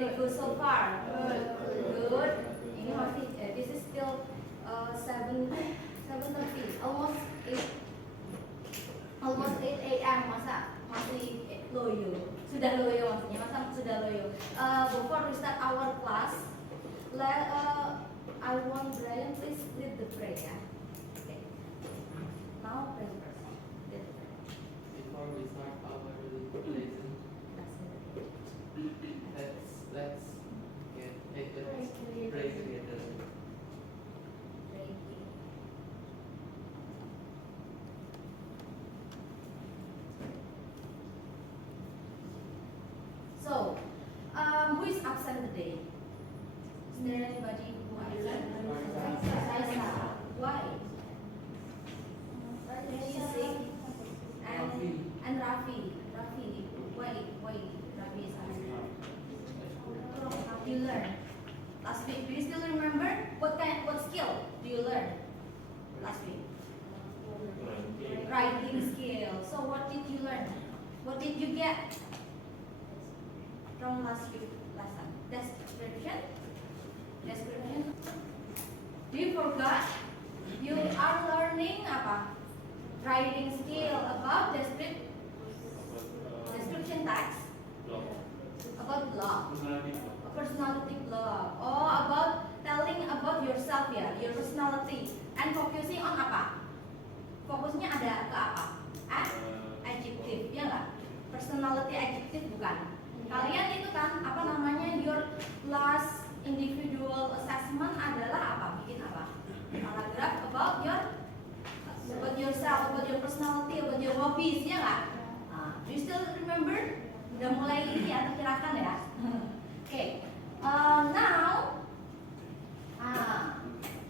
Good so far. Good. Ini masih this is still 7:30. Almost 8 a.m. Masa masih loyo. Sudah loyo maksudnya. Masa sudah loyo. Before we start our class, I want Brian please lead the prayer. Okay. Now pray first. Before we start our lesson, let's pray together. So, who is absent today? Is there anybody who is absent? Saisa. Why? She's sick. And Rafi. Why Rafi is absent? How do you learn? Last week, do you still remember? What skill do you learn last week? Writing skill. So what did you learn? What did you get from last week lesson? Description. Do you forgot? You are learning apa? Writing skill about description text. About blog. Personality blog. Oh, about telling about yourself ya, your personality. And focusing on apa? Fokusnya ada ke apa? Adjective, ya nggak? Personality adjective bukan? Kalian itu kan apa namanya your last individual assessment adalah apa? Bikin apa? Paragraph about yourself, about your personality, about your hobbies, ya nggak? Do you still remember? Udah mulai ini ya, terkirakan ya. Okay. Now,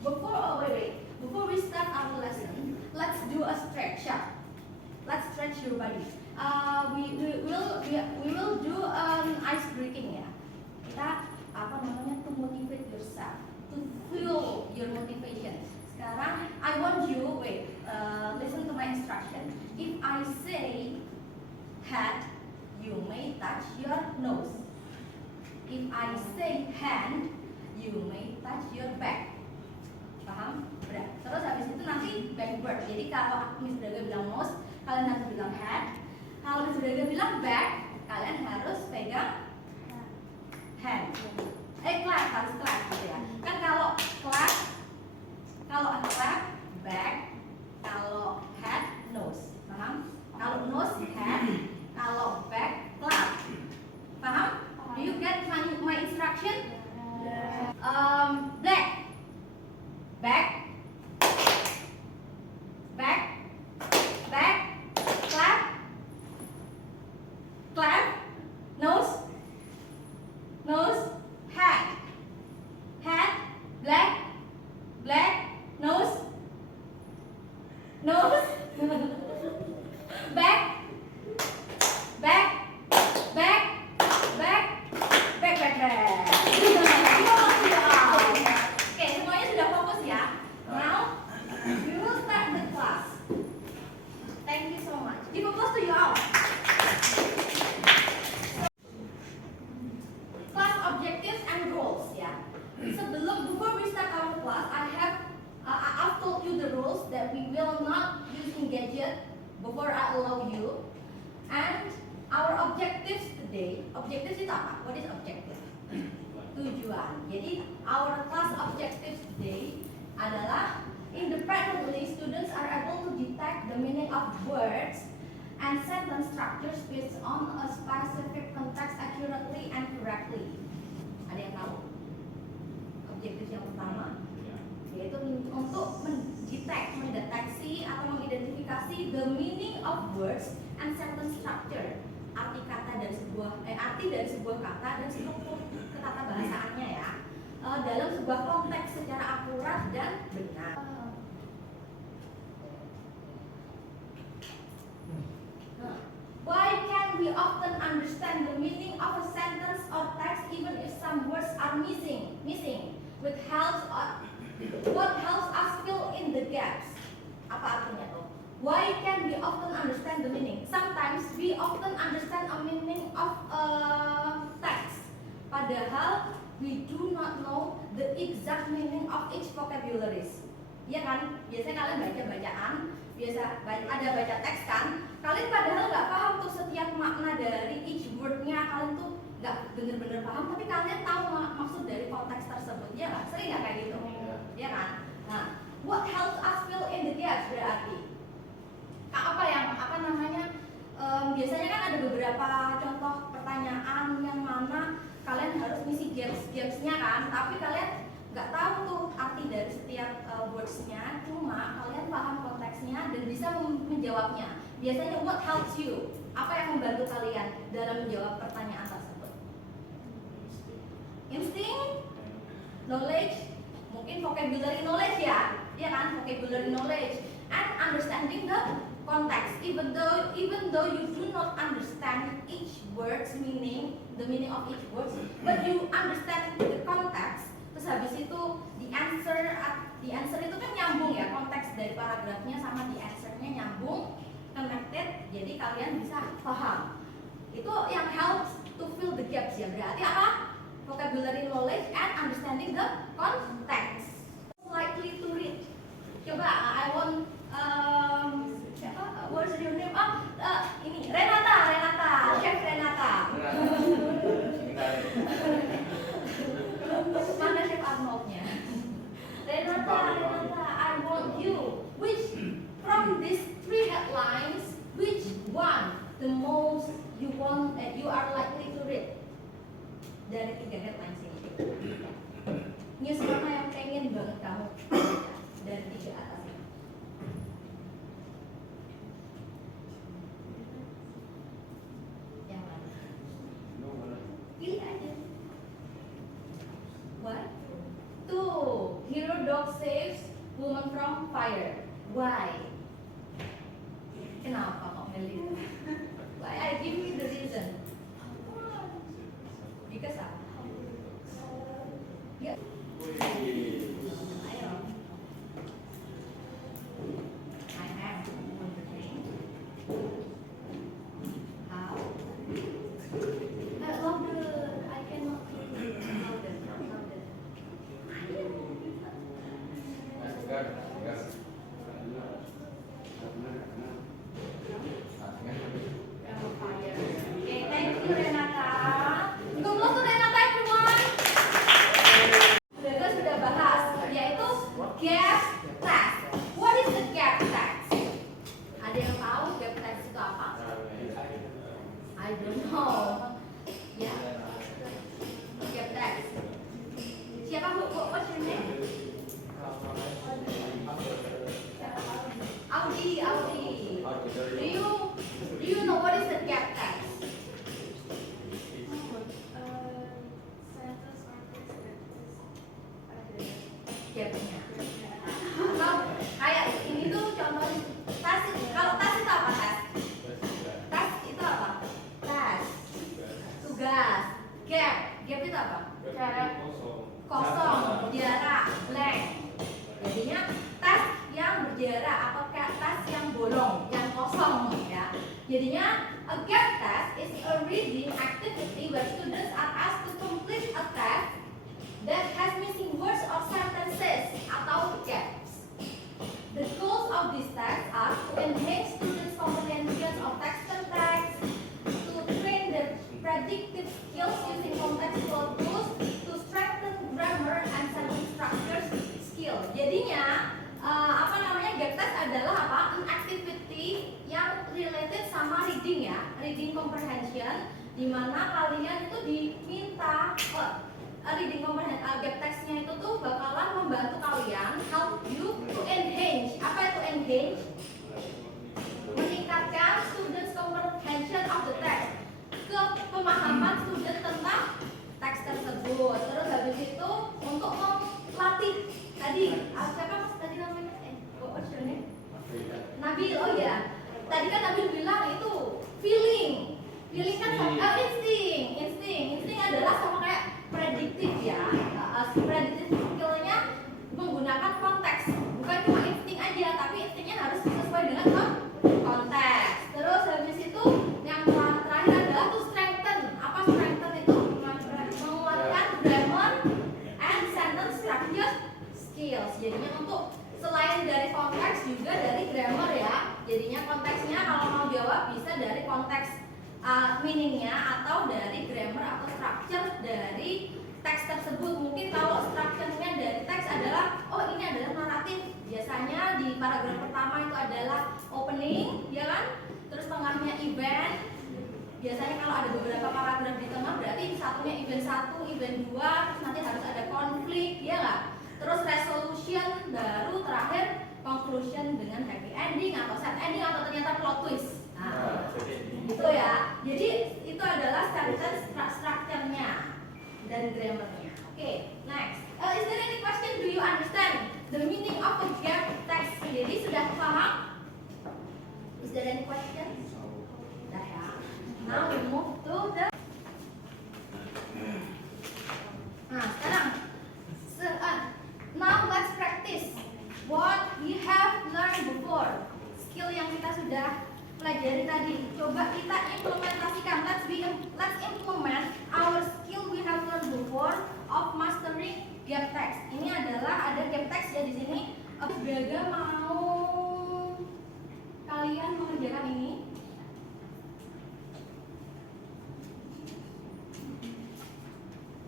before we start our lesson, let's do a stretch. Let's stretch your body. We will do ice breaking ya. Kita apa namanya to motivate yourself, to fuel your motivation. Sekarang I want you listen to my instruction. If I say head, you may touch your nose. If I say hand, you may touch your back. Paham? Berat. Terus habis itu nanti backward. Jadi kalau Miss Braga bilang nose, kalian harus bilang head. Kalau Miss Braga bilang back, kalian harus pegang hand. Clap, harus clap gitu ya. Kan kalau clap back, kalau head nose. Paham? Kalau nose head, kalau back clap. Paham? Do you get my instruction? Black. Back. Clap. Nose. Head. Black. Nose. Back. Oke, semuanya sudah fokus ya. Now, we will start the class. Thank you so much. Give applause to you all. Class objectives and goals ya. Before we start our class, I've told you the rules that we will not using gadget before I allow you. And our objectives today, objectives itu apa? What is objective? Tujuan. Jadi our class objectives today adalah independently students are able to detect the meaning of words and sentence structures based on a specific context accurately and correctly. Ada yang tahu? Objektif yang pertama yaitu untuk mendeteksi atau mengidentifikasi the meaning of words and sentence structure, arti dari sebuah kata dan struktur ketata bahasaannya ya, dalam sebuah konteks secara akurat dan benar. Why can we often understand the meaning of a sentence or text even if some words are missing? What helps us fill in the gaps? Apa artinya tuh? Why can we often understand the meaning? Sometimes we often understand a meaning of a text, padahal we do not know the exact meaning of each vocabularies. Iya kan? Biasanya kalian baca bacaan, ada baca teks kan? Kalian padahal nggak paham tuh setiap makna dari each wordnya, kalian tuh nggak bener-bener paham, tapi kalian tahu maksud dari konteks tersebut, ya nggak? Sering nggak kayak gitu? Ya kan? Nah, what helps us fill in the gaps berarti? Biasanya kan ada beberapa contoh pertanyaan yang mana kalian harus ngisi gaps-gapsnya kan, tapi kalian nggak tahu tuh arti dari setiap words-nya, cuma kalian paham konteksnya dan bisa menjawabnya. Biasanya what helps you? Apa yang membantu kalian dalam menjawab pertanyaan tersebut? Insting, knowledge, mungkin vocabulary knowledge ya kan, vocabulary knowledge, and understanding the context. Even though you do not understand each word's meaning, the meaning of each word, but you understand the context. Terus habis itu the answer itu kan nyambung ya, konteks dari paragrafnya sama the answernya nyambung, connected, jadi kalian bisa paham. Itu yang helps to fill the gaps ya, berarti apa? Vocabulary knowledge and understanding the context. Likely to read. Coba I want what's your name? Ini Renata, Chef Renata. Mana Chef Arnoldnya? Renata, I want you. Which from these 3 headlines, which one the most you are likely to read? Dari 3 headlines ini. News mana yang pengen banget kamu baca dari 3 atas ini? Yang mana? Pilih aja. What? 2. Hero dog saves woman from fire. Why? Kenapa kok milih? Why? I give you the reason. Because apa? Ya. Ayo. I have wondering how. Louder. I cannot hear. Louder. Okay, thank you Renata. Untuk lo tuh Renata everyone. Sudah bahas, yaitu gap test. What is the gap test? Ada yang tahu gap test itu apa? I don't know. Ya, gap test. Siapa bu? What's your name? Audi. Do you know what is the gap test? Gapnya. Atau kayak ini tuh contohnya tes. Kalau tes itu apa tes? Tes itu apa? Tes. Tugas. Gap itu apa? Kosong, berjarak, blank. Jadinya tes yang berjarak atau kayak tes yang bolong, yang kosong ya. Jadinya a gap test is a reading activity where students are asked to complete a test that has missing words or sentences atau gaps. The goals of this test are to enhance students' comprehension of text and text, to train their predictive skills using contextual tools, to strengthen grammar and sentence structure skill. Jadinya gap test adalah apa? An activity yang related sama reading ya, reading comprehension, di mana kalian itu diminta reading comprehension, gap testnya itu tuh bakalan membantu kalian help you to enhance. Apa itu enhance? Meningkatkan students comprehension of the text, ke pemahaman student tentang teks tersebut. Terus habis itu untuk melatih tadi siapa mas tadi namanya? What's your name? Nabil. Oh ya, tadi kan Nabil bilang itu feeling kan insting adalah sama kayak prediktif ya. Prediktif skillnya menggunakan konteks, bukan cuma insting aja, tapi instingnya harus sesuai dengan konteks. Terus habis itu yang terakhir adalah to strengthen. Apa strengthen itu? meaningnya atau dari grammar atau structure dari teks tersebut. Mungkin kalau structure-nya dari teks adalah, oh ini adalah naratif. Biasanya di paragraf pertama itu adalah opening, ya kan? Terus tengahnya event. Biasanya kalau ada beberapa paragraf di tengah berarti satunya event 1, event 2, terus nanti harus ada konflik, ya nggak? Terus resolution, baru terakhir conclusion dengan happy ending atau sad ending atau ternyata plot twist. Nah, gitu ya. Jadi itu adalah sentence structure-nya dan grammar-nya. Oke, next. Is there any question? Do you understand the meaning of a gap text? Jadi sudah paham? Is there any question? Sudah ya. Now we move to the. Nah, sekarang. Now let's practice what we have learned before. Skill yang kita sudah pelajari tadi. Coba kita implementasikan. Let's implement our skill we have learned before of mastering gap text. Ini adalah ada gap text ya di sini. Gaga mau kalian mengerjakan ini.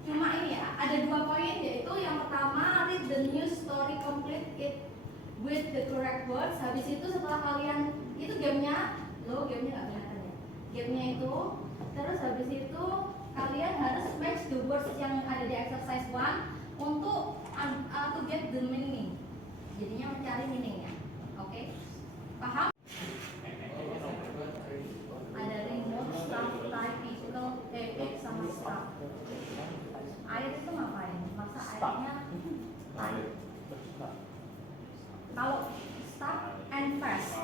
Cuma ini ya, ada 2 poin, yaitu yang pertama read the new story, complete it with the correct words. Habis itu setelah kalian itu gamenya, gamenya nggak kelihatan ya. Gamenya itu, terus habis itu kalian harus match the words yang ada di exercise 1 untuk to get the meaning. Jadinya mencari meaningnya. Oke, paham? Ada remote, staff, type, physical, epic, sama staff. Air itu ngapain? Masa airnya air. Kalau start and fast,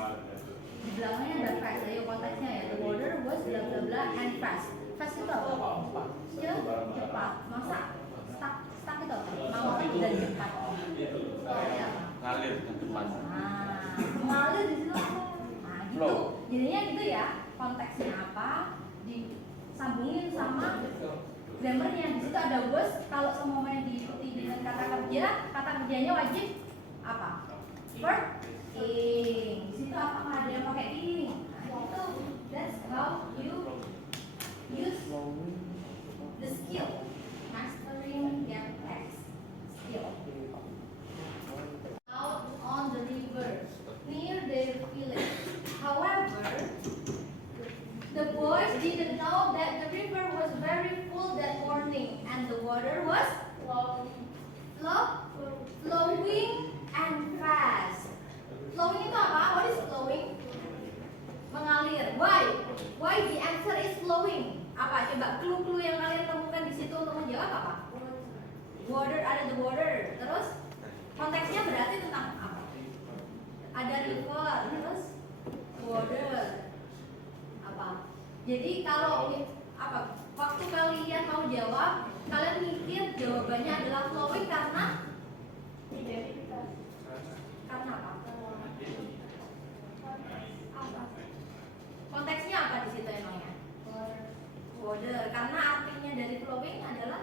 di belakangnya ada fast. Ayo konteksnya ya. The water was bla bla bla and fast. Fast itu apa? Cepat. Masa stuck itu apa? Mau dan cepat. Ngalir ke depan. Ngalir di situ apa? Nah, gitu. Jadinya gitu ya. Konteksnya apa? Disambungin sama grammarnya. Di situ ada was. Kalau semuanya diikuti dengan kata kerja, kata kerjanya wajib apa? Verb ing. Di situ apakah ada yang pakai ing? Nah, itu that's how you use the skill mastering gap text skill. Out on the river near their village. However, the boys didn't know that the river was very full that morning and the water was flowing and fast. Flowing itu apa? What is flowing? Mengalir. Why the answer is flowing? Apa? Coba clue-clue yang kalian temukan di situ untuk menjawab apa? Water, ada the water. Terus konteksnya berarti tentang apa? Ada river, terus water. Apa? Jadi kalau apa? Waktu kalian mau jawab, kalian mikir jawabannya adalah flowing karena apa? Konteksnya apa di situ emangnya? Water. Karena artinya dari flowing adalah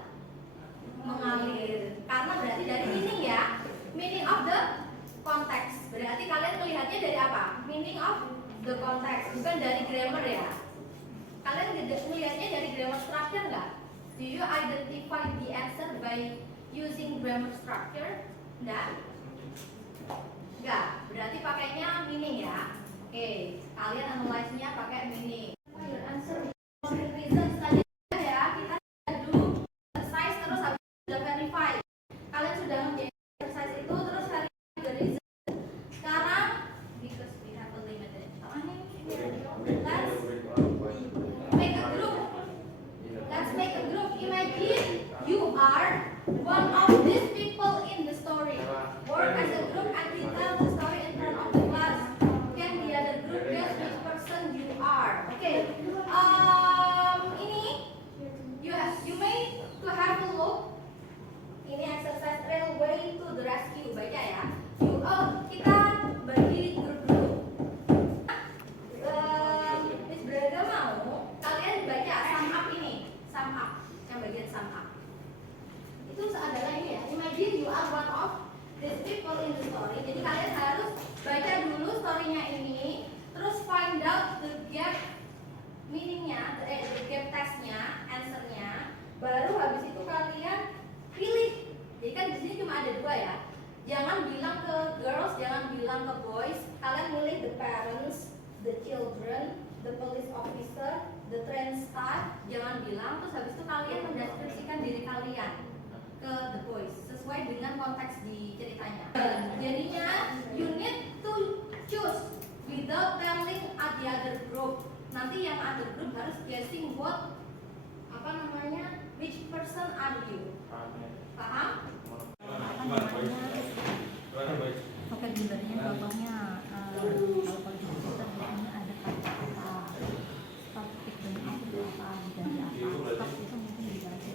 mengalir. Karena berarti dari meaning ya. Meaning of the context. Berarti kalian melihatnya dari apa? Meaning of the context, bukan dari grammar ya. Kalian melihatnya dari grammar structure nggak? Do you identify the answer by using grammar structure? Enggak. Berarti pakainya meaning ya. Oke, kalian analyze-nya pakai meaning. Answer reasons tadi ya, kita dulu exercise terus habis sudah verify. Kalian sudah ngerjain exercise itu terus verify the reason. Sekarang because we have a limited time, let's make a group. Let's make a group. Imagine you are one of these people in the story. Work as a group and tell the story in front of the class. Can the other group guess which person you are? Okay. the boys, kalian milih the parents, the children, the police officer, the train staff. Jangan bilang terus habis itu kalian mendeskripsikan diri kalian ke the boys sesuai dengan konteks di ceritanya. Jadinya you need to choose without telling the other group. Nanti yang other group harus guessing what which person are you. Paham? Vocabulary-nya contohnya kalau di komputer biasanya ada kata apa, stop itu apa, dari apa, stop itu mungkin dibaca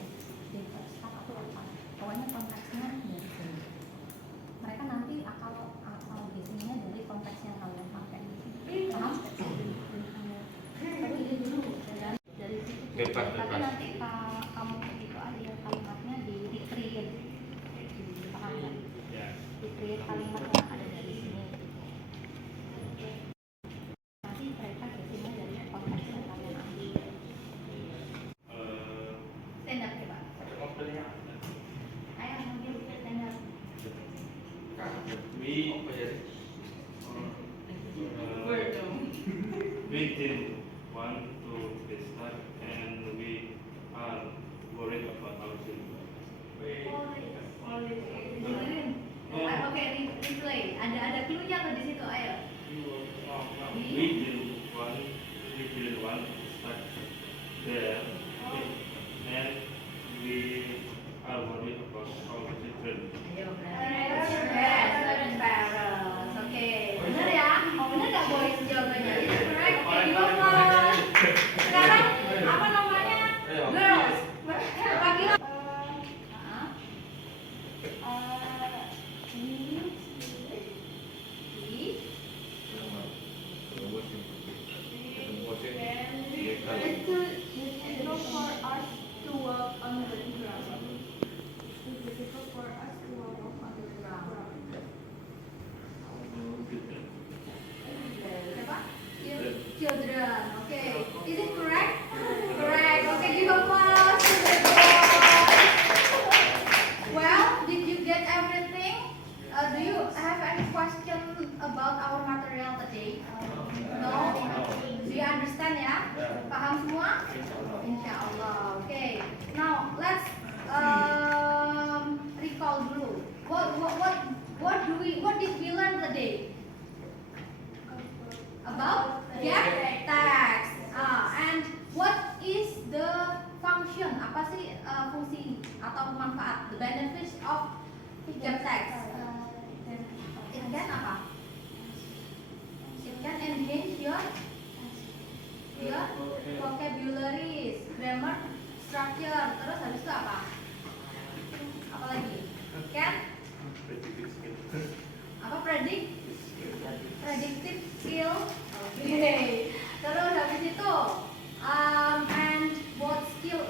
stop itu apa, pokoknya konteksnya dari sini. Mereka nanti akal biasanya dari konteks yang kalian pakai. Paham? Tapi dulu dari situ. Tapi nanti kamu itu aja kalimatnya di recreate. Paham nggak? Di-create kalimat yang ada dari sini. Nanti mereka biasanya dari konteks yang kalian ambil. Stand up coba. Ayo ambil stand up. We didn't want to start and we are worried about our children. Oke, replay. Ada clue-nya tuh di situ. Ayo. We didn't want to start there and we are worried about our children. Ayo, parents. Oke, bener ya? Oh, bener nggak boys jawabannya? Is it correct? Oke, dibawa. Sekarang apa namanya? Girls. Laki-laki. It's difficult for us to walk on the ground. It's difficult for us to walk on the ground. Siapa? Children. Okay. Is it correct? Correct. Okay, give applause to the boys. Well, did you get everything? Do you have any question about our material today? No? Do you understand ya? Paham semua? Insya Allah. Okay. Now let's recall dulu. What did we learn today? About get tax. And what is the function? Apa sih fungsi atau manfaat? The benefits of get tax. It can apa? It can enhance your vocabularies, grammar, structure. Terus habis itu apa? Apa lagi? Can? Apa predictive skill. Okay. Terus habis itu and what skill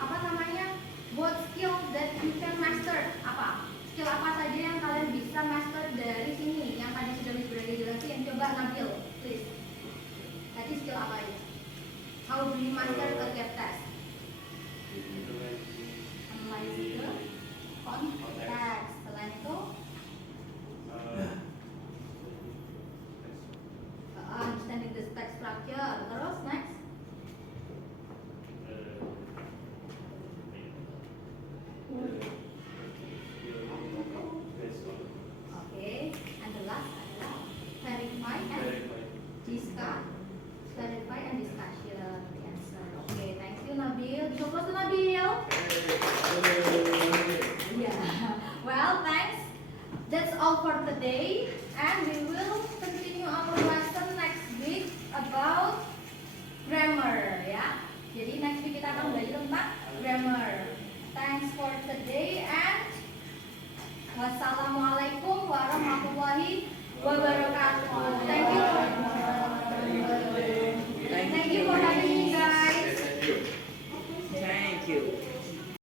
apa namanya? What skill that you can master. Apa? Skill apa saja yang kalian bisa master dari sini yang tadi sudah Miss Braga jelasin. Coba Nabil, please. Tadi skill apa aja? How do you master a gap test? Analyze the context. Selain itu, understanding the text structure. Terus next, okay. And the last adalah verify and discuss. Verify and discussion the answer. Okay, thank you Nabil. Give applause to Nabil. Yeah. Well, thanks. That's all for today, and we will continue our lesson next week about grammar. Ya. Jadi next week kita akan belajar tentang grammar. Thanks for today and wassalamualaikum warahmatullahi wabarakatuh. Thank you.